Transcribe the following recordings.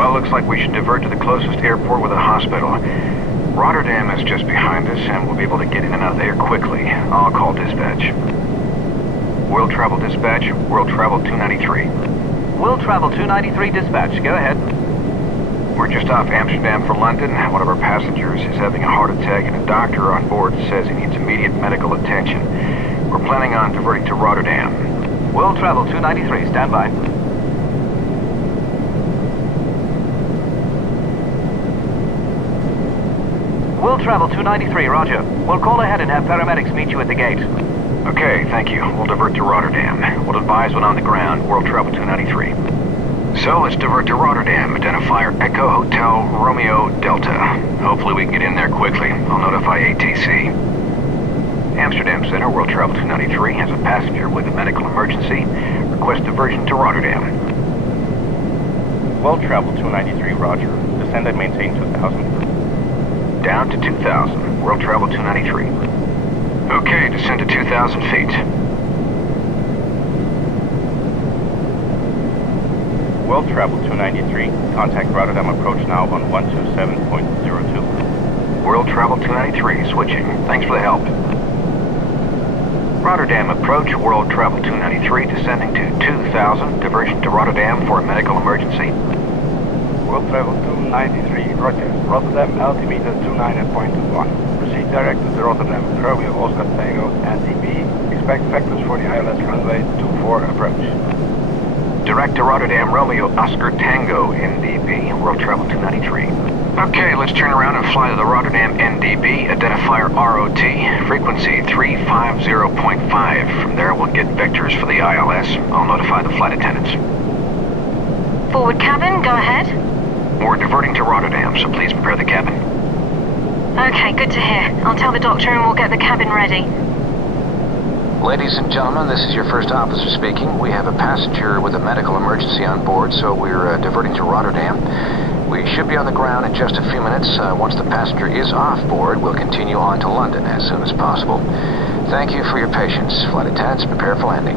Well, looks like we should divert to the closest airport with a hospital. Rotterdam is just behind us, and we'll be able to get in and out of there quickly. I'll call dispatch. World Travel Dispatch, World Travel 293. World Travel 293 Dispatch, go ahead. We're just off Amsterdam for London. One of our passengers is having a heart attack, and a doctor on board says he needs immediate medical attention. We're planning on diverting to Rotterdam. World Travel 293, stand by. World Travel 293, roger. We'll call ahead and have paramedics meet you at the gate. Okay, thank you. We'll divert to Rotterdam. We'll advise when on the ground. World Travel 293. So let's divert to Rotterdam. Identifier Echo Hotel Romeo Delta. Hopefully we can get in there quickly. I'll notify ATC. Amsterdam Center, World Travel 293, has a passenger with a medical emergency. Request diversion to Rotterdam. World Travel 293, roger. Descend and maintain 2,000. Down to 2,000. World Travel 293. Okay, descend to 2,000 feet. World Travel 293, contact Rotterdam approach now on 127.02. World Travel 293, switching. Thanks for the help. Rotterdam approach, World Travel 293, descending to 2,000. Diversion to Rotterdam for a medical emergency. World Travel 293, roger. Rotterdam altimeter 29.1. Proceed direct to the Rotterdam Romeo Oscar Tango NDB. Expect factors for the ILS runway 24 approach. Direct to Rotterdam Romeo Oscar Tango NDB, World Travel 293. Okay, let's turn around and fly to the Rotterdam NDB, identifier ROT, frequency 350.5. From there we'll get vectors for the ILS. I'll notify the flight attendants. Forward cabin, go ahead. We're diverting to Rotterdam, so please prepare the cabin. Okay, good to hear. I'll tell the doctor and we'll get the cabin ready. Ladies and gentlemen, this is your first officer speaking. We have a passenger with a medical emergency on board, so we're diverting to Rotterdam. We should be on the ground in just a few minutes. Once the passenger is off board, we'll continue on to London as soon as possible. Thank you for your patience. Flight attendants, prepare for landing.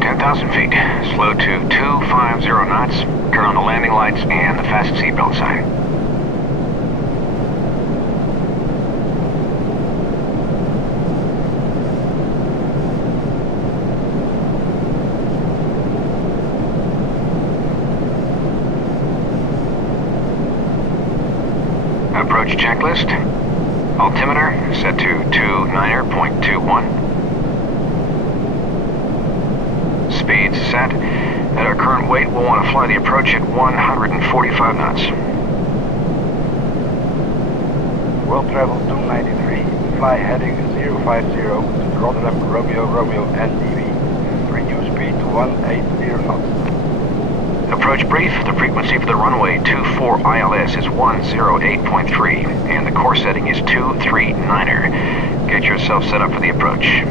10,000 feet. Slow to 250 knots. Turn on the landing lights and the fasten seatbelt sign. Approach checklist. Altimeter set to 29.21. Speed set. At our current weight, we'll want to fly the approach at 145 knots. World Travel 293, fly heading 050 to Rotterdam Romeo NDB. Reduce speed to 180 knots. Approach brief. The frequency for the runway 24 ILS is 108.3, and the course setting is 239er. Get yourself set up for the approach.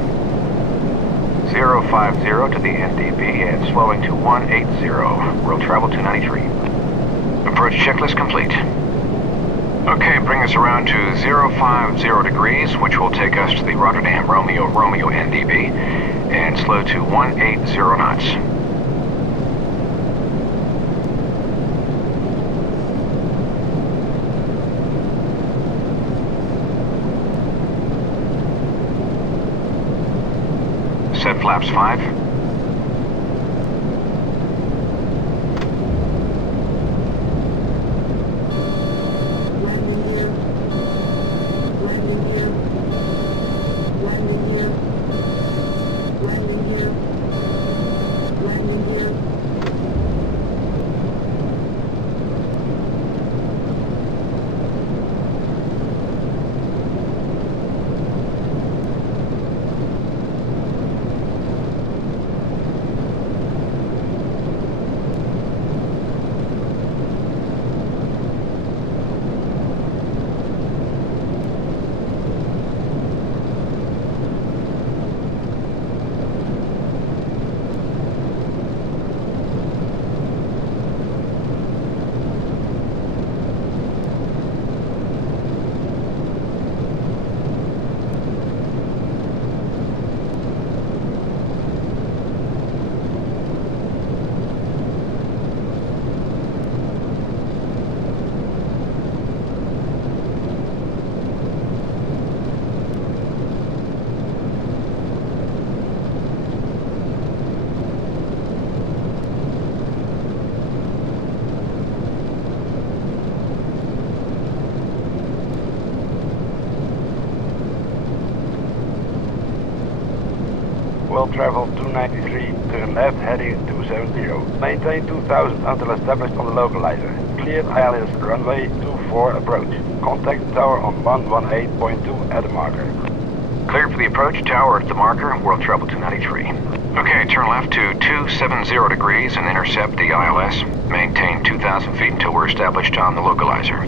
050 to the NDB and slowing to 180. World Travel 293. Approach checklist complete. Okay, bring us around to 050 degrees, which will take us to the Rotterdam Romeo NDB, and slow to 180 knots. Set flaps 5. Well travel 293, turn left heading 270. Maintain 2000 until established on the localizer. Cleared ILS runway 24 approach. Contact tower on 118.2 at the marker. Cleared for the approach tower at the marker, world travel 293. Okay, turn left to 270 degrees and intercept the ILS. Maintain 2,000 feet until we're established on the localizer.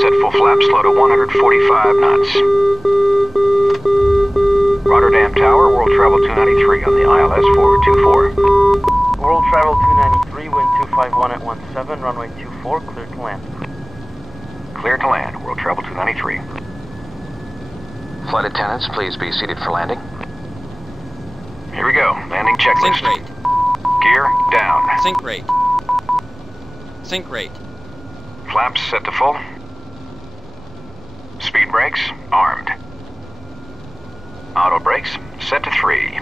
set full flaps, slow to 145 knots. Rotterdam Tower, World Travel 293 on the ILS 424. World Travel 293, wind 251 at 17, runway 24, clear to land. Clear to land, World Travel 293. Flight attendants, please be seated for landing. Here we go, landing checklist. Sync rate. Gear down. Sync rate. Sync rate. Flaps set to full. Speed brakes armed. Auto brakes set to 3.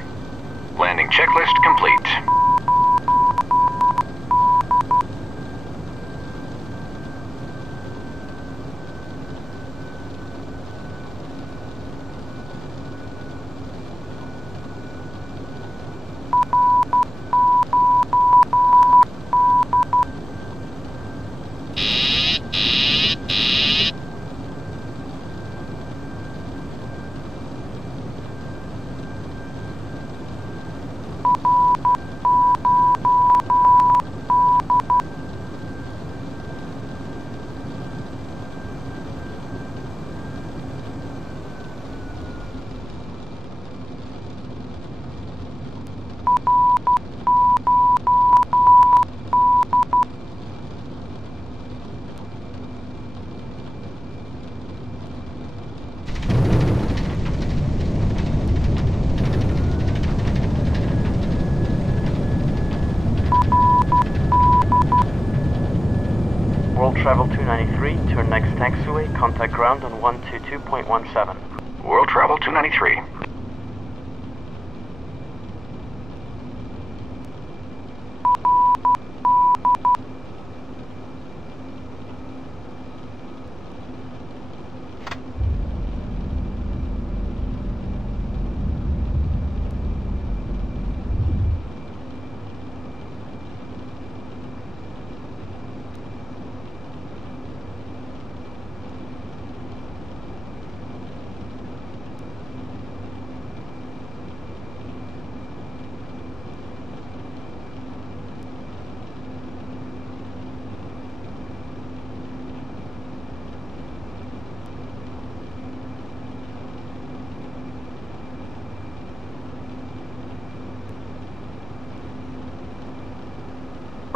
Landing checklist complete. World Travel 293, turn next taxiway, contact ground on 122.17. World Travel 293.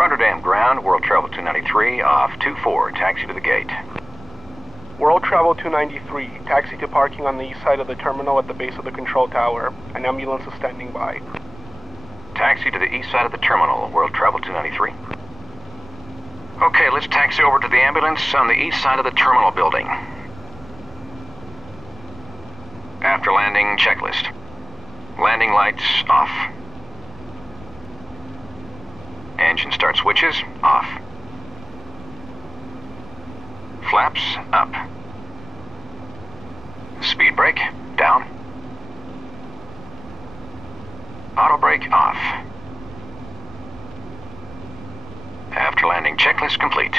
Rotterdam ground, World Travel 293, off 24, taxi to the gate. World Travel 293, taxi to parking on the east side of the terminal at the base of the control tower. An ambulance is standing by. Taxi to the east side of the terminal, World Travel 293. Okay, let's taxi over to the ambulance on the east side of the terminal building. After landing, checklist. Landing lights off. Engine start switches off. Flaps up. Speed brake down. Auto brake off. After landing checklist complete.